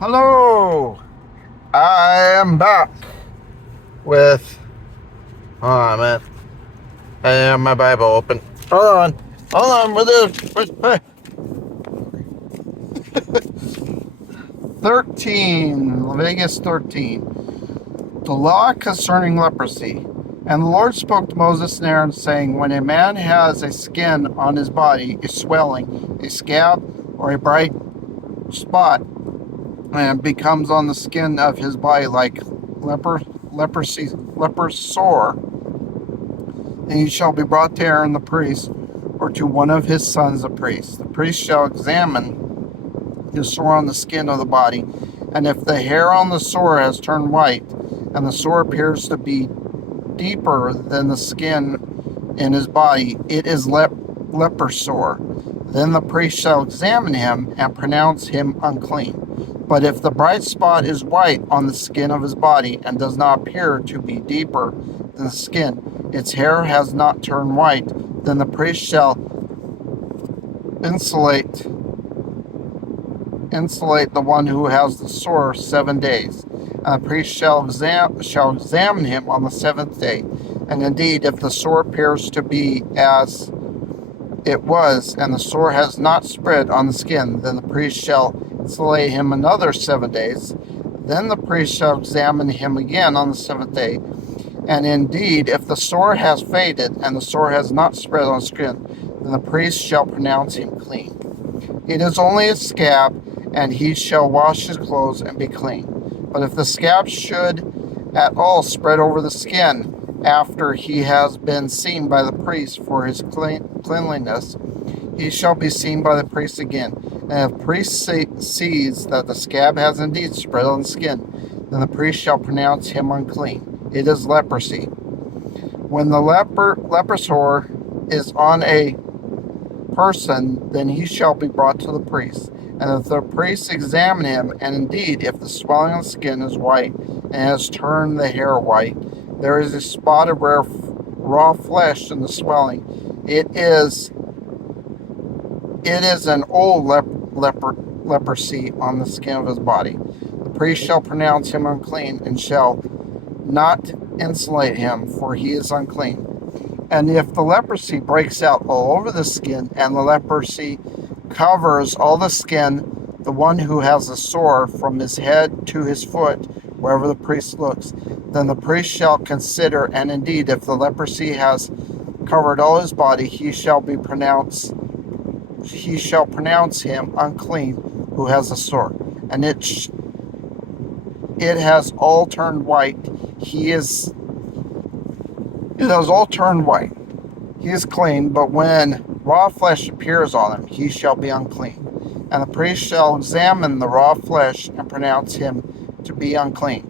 Hello, I am back with. Hold on, man. I have my Bible open. Hold on. With 13, Leviticus 13, the law concerning leprosy. And the Lord spoke to Moses and Aaron, saying, when a man has a skin on his body, a swelling, a scab, or a bright spot, and becomes on the skin of his body like leper sore, and he shall be brought to Aaron the priest, or to one of his sons the priest. The priest shall examine the sore on the skin of the body, and if the hair on the sore has turned white, and the sore appears to be deeper than the skin in his body, it is leper sore. Then the priest shall examine him and pronounce him unclean. But if the bright spot is white on the skin of his body and does not appear to be deeper than the skin, its hair has not turned white, then the priest shall insulate the one who has the sore 7 days. And the priest shall examine him on the seventh day. And indeed, if the sore appears to be as it was, and the sore has not spread on the skin, then the priest shall insulate him another 7 days. Then the priest shall examine him again on the seventh day. And indeed, if the sore has faded, and the sore has not spread on the skin, then the priest shall pronounce him clean. It is only a scab, and he shall wash his clothes and be clean. But if the scab should at all spread over the skin, after he has been seen by the priest for his cleanliness, he shall be seen by the priest again. And if the priest sees that the scab has indeed spread on the skin, then the priest shall pronounce him unclean. It is leprosy. When the leper sore is on a person, then he shall be brought to the priest. And if the priest examine him, and indeed, if the swelling of the skin is white and has turned the hair white, there is a spot of raw flesh in the swelling, it is an old leprosy on the skin of his body. The priest shall pronounce him unclean, and shall not insulate him, for he is unclean. And if the leprosy breaks out all over the skin, and the leprosy covers all the skin, the one who has a sore from his head to his foot, wherever the priest looks, then the priest shall consider, and indeed, if the leprosy has covered all his body, he shall pronounce him unclean who has a sore, and it has all turned white. It has all turned white. He is clean, but when raw flesh appears on him, he shall be unclean. And the priest shall examine the raw flesh and pronounce him to be unclean.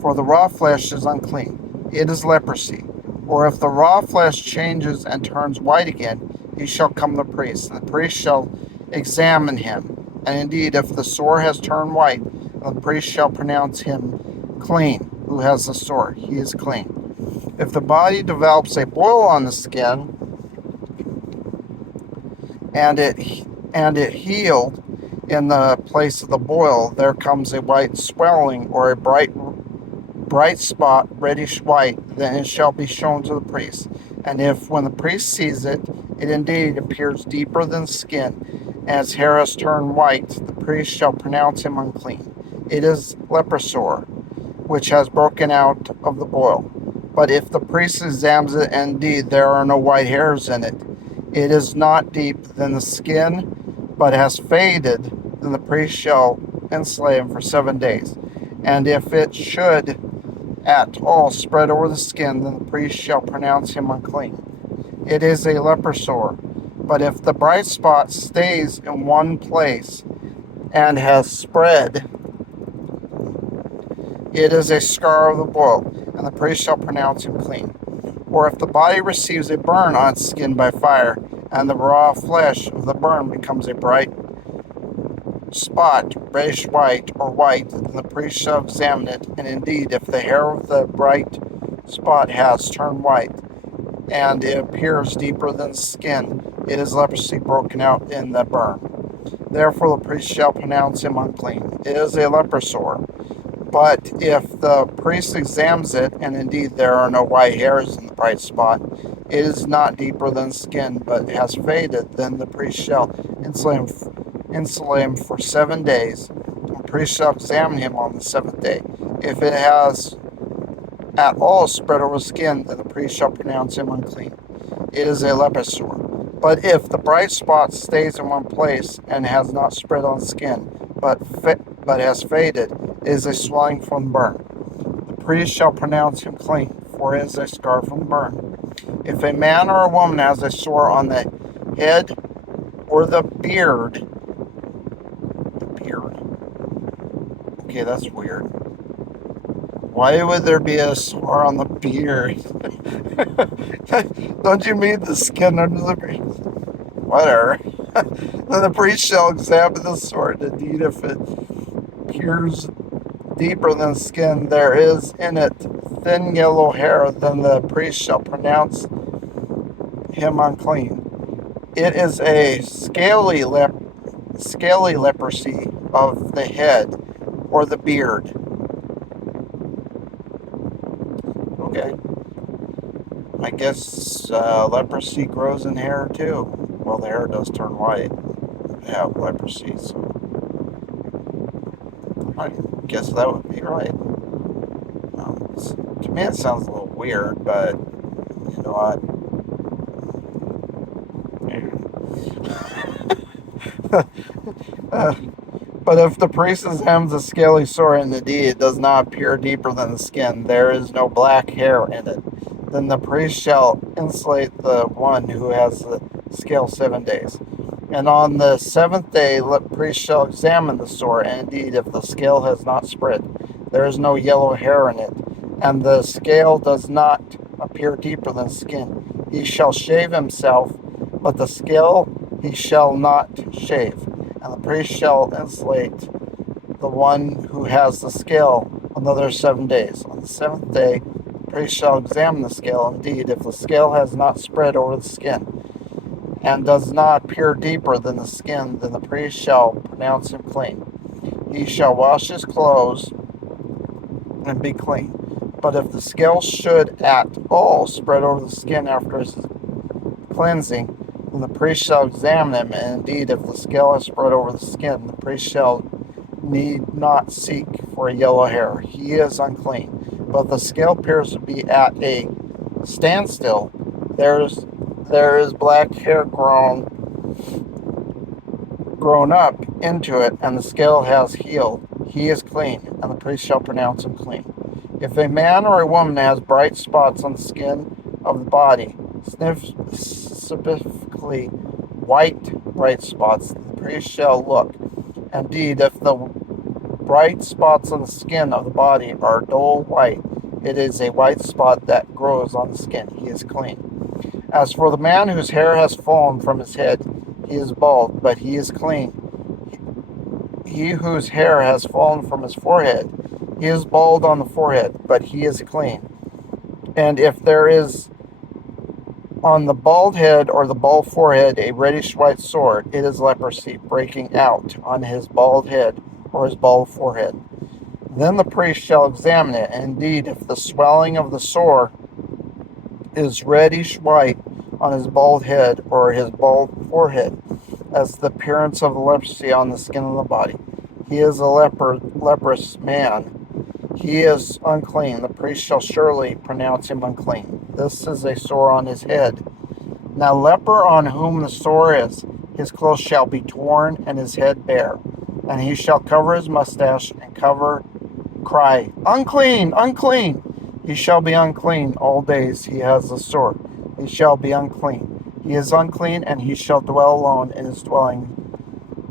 For the raw flesh is unclean. It is leprosy. Or if the raw flesh changes and turns white again, he shall come to the priest, and the priest shall examine him. And indeed, if the sore has turned white, the priest shall pronounce him clean, who has the sore. He is clean. If the body develops a boil on the skin, and it healed in the place of the boil, there comes a white swelling or a bright spot, reddish white, then it shall be shown to the priest. And if, when the priest sees it, it indeed appears deeper than skin, and its hair has turned white, the priest shall pronounce him unclean. It is leper sore, which has broken out of the boil. But if the priest examines it, and indeed there are no white hairs in it, it is not deep than the skin, but has faded, then the priest shall insulate him for 7 days. And if it should at all spread over the skin, then the priest shall pronounce him unclean. It is a leper sore. But if the bright spot stays in one place and has spread, it is a scar of the boil, and the priest shall pronounce him clean. Or if the body receives a burn on its skin by fire, and the raw flesh of the burn becomes a bright spot, reddish white or white, then the priest shall examine it, and indeed, if the hair of the bright spot has turned white, and it appears deeper than skin, it is leprosy broken out in the burn. Therefore the priest shall pronounce him unclean. It is a leper sore. But if the priest examines it, and indeed there are no white hairs in the bright spot, it is not deeper than skin, but has faded, then the priest shall insulate him for 7 days. The priest shall examine him on the seventh day. If it has at all spread over the skin, then the priest shall pronounce him unclean. It is a leper sore. But if the bright spot stays in one place and has not spread on skin, but has faded, it is a swelling from the burn. The priest shall pronounce him clean, for it is a scar from the burn. If a man or a woman has a sore on the head or the beard, okay, that's weird. Why would there be a sore on the beard? Don't you mean the skin under the beard? Whatever. Then the priest shall examine the sore, and indeed if it appears deeper than skin, there is in it thin yellow hair, then the priest shall pronounce him unclean. It is a scaly leprosy of the head or the beard. Okay. I guess leprosy grows in hair too. Well, the hair does turn white. They have leprosy, so I guess that would be right. To me, it sounds a little weird, but you know what? But if the priest examines a scaly sore and indeed it does not appear deeper than the skin, there is no black hair in it, then the priest shall insulate the one who has the scale 7 days. And on the seventh day the priest shall examine the sore, and indeed if the scale has not spread, there is no yellow hair in it, and the scale does not appear deeper than skin, he shall shave himself, but the scale he shall not shave. And the priest shall insulate the one who has the scale another 7 days. On the seventh day, the priest shall examine the scale. Indeed, if the scale has not spread over the skin and does not appear deeper than the skin, then the priest shall pronounce him clean. He shall wash his clothes and be clean. But if the scale should at all spread over the skin after his cleansing, then the priest shall examine him, and indeed if the scale has spread over the skin, the priest shall need not seek for a yellow hair. He is unclean. But if the scale appears to be at a standstill, there is black hair grown up into it, and the scale has healed. He is clean, and the priest shall pronounce him clean. If a man or a woman has bright spots on the skin of the body, specifically white bright spots, the priest shall look. Indeed, if the bright spots on the skin of the body are dull white, it is a white spot that grows on the skin. He is clean. As for the man whose hair has fallen from his head, he is bald, but he is clean. He whose hair has fallen from his forehead, he is bald on the forehead, but he is clean. And if there is on the bald head or the bald forehead a reddish white sore, it is leprosy breaking out on his bald head or his bald forehead. Then the priest shall examine it, and indeed, if the swelling of the sore is reddish white on his bald head or his bald forehead, as the appearance of leprosy on the skin of the body, he is a leprous man. He is unclean. The priest shall surely pronounce him unclean. This is a sore on his head. Now leper on whom the sore is, his clothes shall be torn and his head bare. And he shall cover his mustache and cry, unclean, unclean. He shall be unclean all days he has the sore. He shall be unclean. He is unclean, and he shall dwell alone, and his dwelling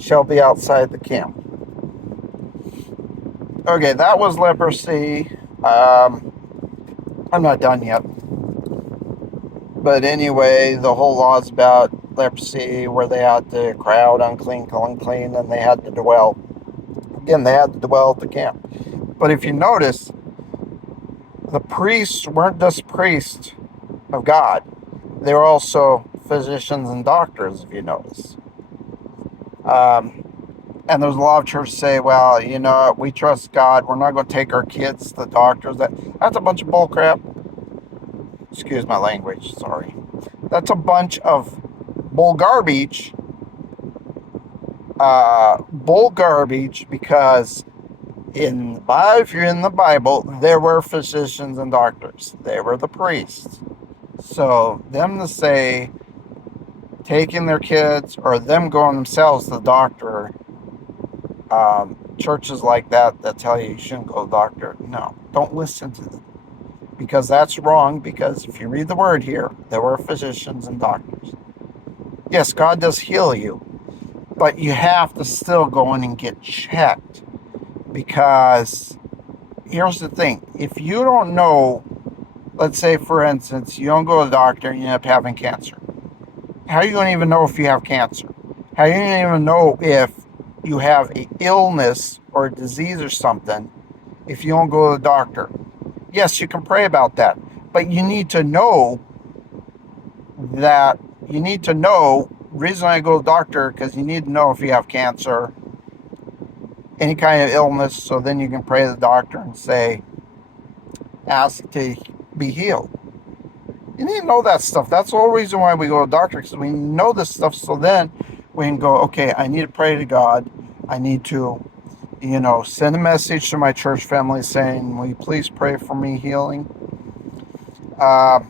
shall be outside the camp. Okay, that was leprosy. I'm not done yet. But anyway, the whole law is about leprosy, where they had to cry out unclean, unclean, and they had to dwell. Again, they had to dwell at the camp. But if you notice, the priests weren't just priests of God. They were also physicians and doctors, if you notice. And there's a lot of churches say, well, you know, we trust God. We're not going to take our kids to the doctors. That's a bunch of bull crap. Excuse my language. Sorry. That's a bunch of bull garbage. Bull garbage, because if you're in the Bible, there were physicians and doctors. They were the priests. So them to say taking their kids or them going themselves to the doctor, churches like that tell you shouldn't go to the doctor. No, don't listen to them, because that's wrong. Because if you read the word here, there were physicians and doctors. Yes, God does heal you, but you have to still go in and get checked, because here's the thing. If you don't know, let's say, for instance, you don't go to the doctor and you end up having cancer. How are you going to even know if you have cancer? How are you going to even know if you have an illness or a disease or something if you don't go to the doctor? Yes, you can pray about that, but you need to know that reason I go to the doctor, because you need to know if you have cancer, any kind of illness, so then you can pray to the doctor and say, ask to be healed. You need to know that stuff. That's the whole reason why we go to the doctor, because we know this stuff, so then we can go, okay, I need to pray to God. I need to, send a message to my church family saying, will you please pray for me healing? I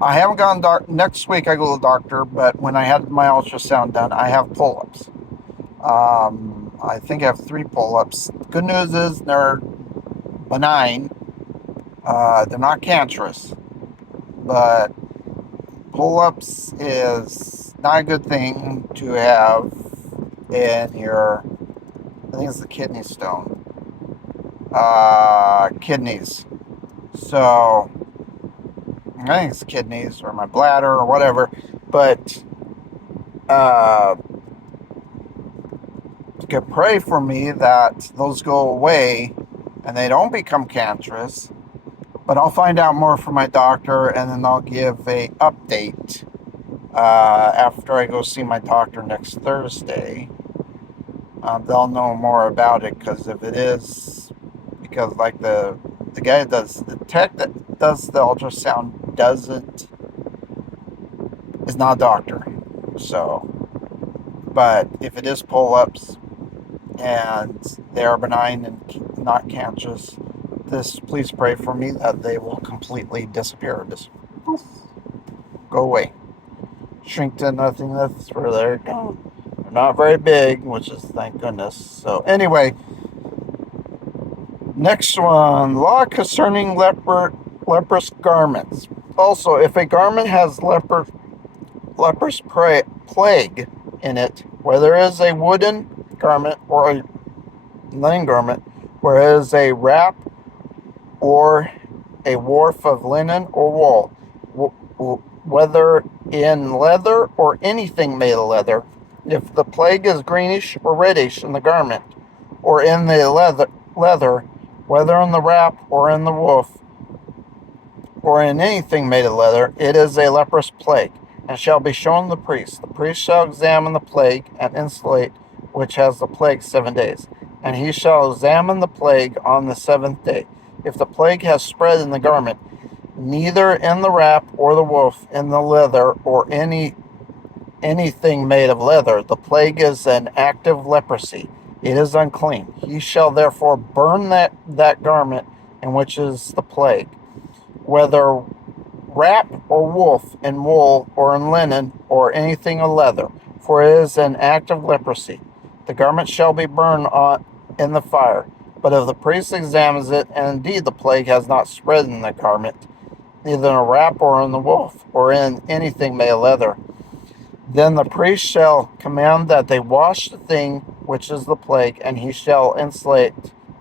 haven't gone next week I go to the doctor, but when I had my ultrasound done, I have pull-ups. I think I have 3 pull-ups. Good news is they're benign. They're not cancerous, but pull-ups is not a good thing to have in your, I think it's the kidney stone, kidneys. So I think it's kidneys or my bladder or whatever, but you could pray for me that those go away and they don't become cancerous. But I'll find out more from my doctor, and then I'll give a update after I go see my doctor next Thursday. They'll know more about it, because if it is, because like the guy that does the tech that does the ultrasound is not a doctor. So, but if it is pull-ups and they are benign and not cancerous, please pray for me that they will completely disappear. Just poof, go away. Shrink to nothing. That's where they're gone. They're not very big, which is thank goodness. So anyway, next one, law concerning leprous garments. Also, if a garment has leprous plague in it, whether it is a wooden garment or a linen garment, where it is a wrap or a warp of linen or wool, whether in leather or anything made of leather, if the plague is greenish or reddish in the garment, or in the leather, whether in the wrap or in the woof, or in anything made of leather, it is a leprous plague, and shall be shown the priest. The priest shall examine the plague and insulate which has the plague 7 days, and he shall examine the plague on the 7th day. If the plague has spread in the garment, neither in the wrap or the woof, in the leather or anything made of leather, the plague is an active leprosy. It is unclean. He shall therefore burn that garment in which is the plague, whether wrap or woof, in wool or in linen or anything of leather, for it is an active leprosy. The garment shall be burned in the fire. But if the priest examines it, and indeed the plague has not spread in the garment, neither in a wrap or in the woof, or in anything made of leather, then the priest shall command that they wash the thing which is the plague, and he shall insulate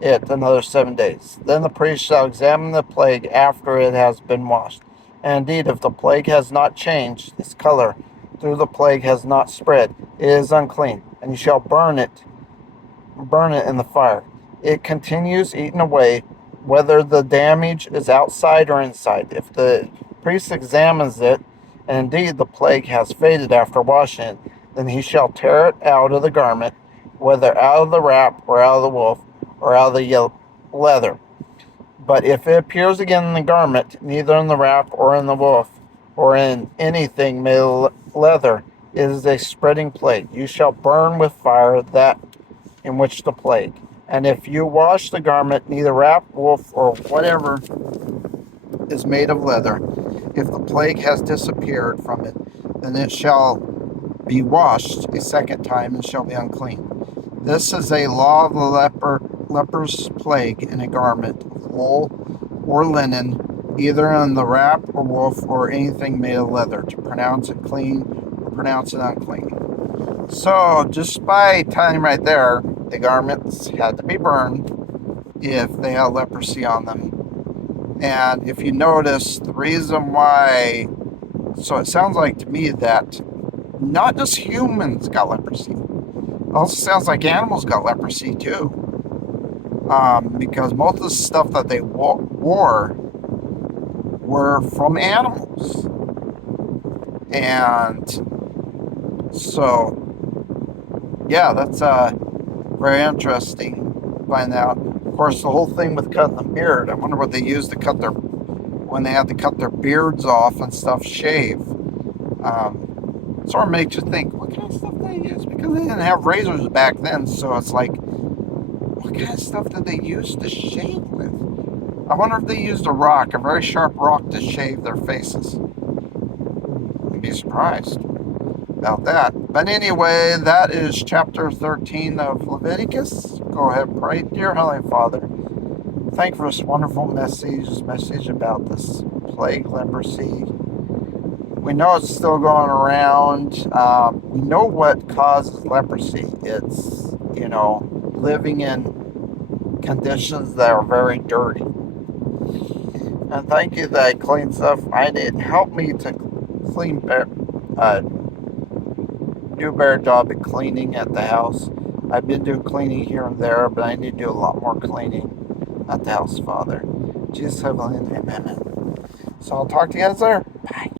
it another 7 days. Then the priest shall examine the plague after it has been washed. And indeed, if the plague has not changed its color, through the plague has not spread, it is unclean, and he shall burn it in the fire. It continues eaten away, whether the damage is outside or inside. If the priest examines it, and indeed the plague has faded after washing it, then he shall tear it out of the garment, whether out of the wrap, or out of the woof, or out of the leather. But if it appears again in the garment, neither in the wrap, or in the woof, or in anything made of leather, it is a spreading plague. You shall burn with fire that in which the plague. And if you wash the garment, neither wrap, woof, or whatever is made of leather, if the plague has disappeared from it, then it shall be washed a second time and shall be unclean. This is a law of the leper's plague in a garment of wool or linen, either in the wrap or woof or anything made of leather, to pronounce it clean or pronounce it unclean. So just by time right there, the garments had to be burned if they had leprosy on them. And if you notice, the reason why, so it sounds like to me that not just humans got leprosy. It also sounds like animals got leprosy too. Because most of the stuff that they wore were from animals. And so, yeah, that's very interesting to find out. Of course, the whole thing with cutting the beard, I wonder what they used to cut their, when they had to cut their beards off and stuff, shave. Sort of makes you think, what kind of stuff they use? Because they didn't have razors back then, so it's like, what kind of stuff did they use to shave with? I wonder if they used a rock, a very sharp rock, to shave their faces. I'd be surprised about that. But anyway, that is chapter 13 of Leviticus. Go ahead and pray. Dear Heavenly Father, thank you for this wonderful message about this plague, leprosy. We know it's still going around. We know what causes leprosy. It's, living in conditions that are very dirty. And thank you that it cleans up. It helped me to clean do a better job at cleaning at the house. I've been doing cleaning here and there, but I need to do a lot more cleaning at the house, Father. In Jesus' heavenly name, amen. So I'll talk to you guys there. Bye.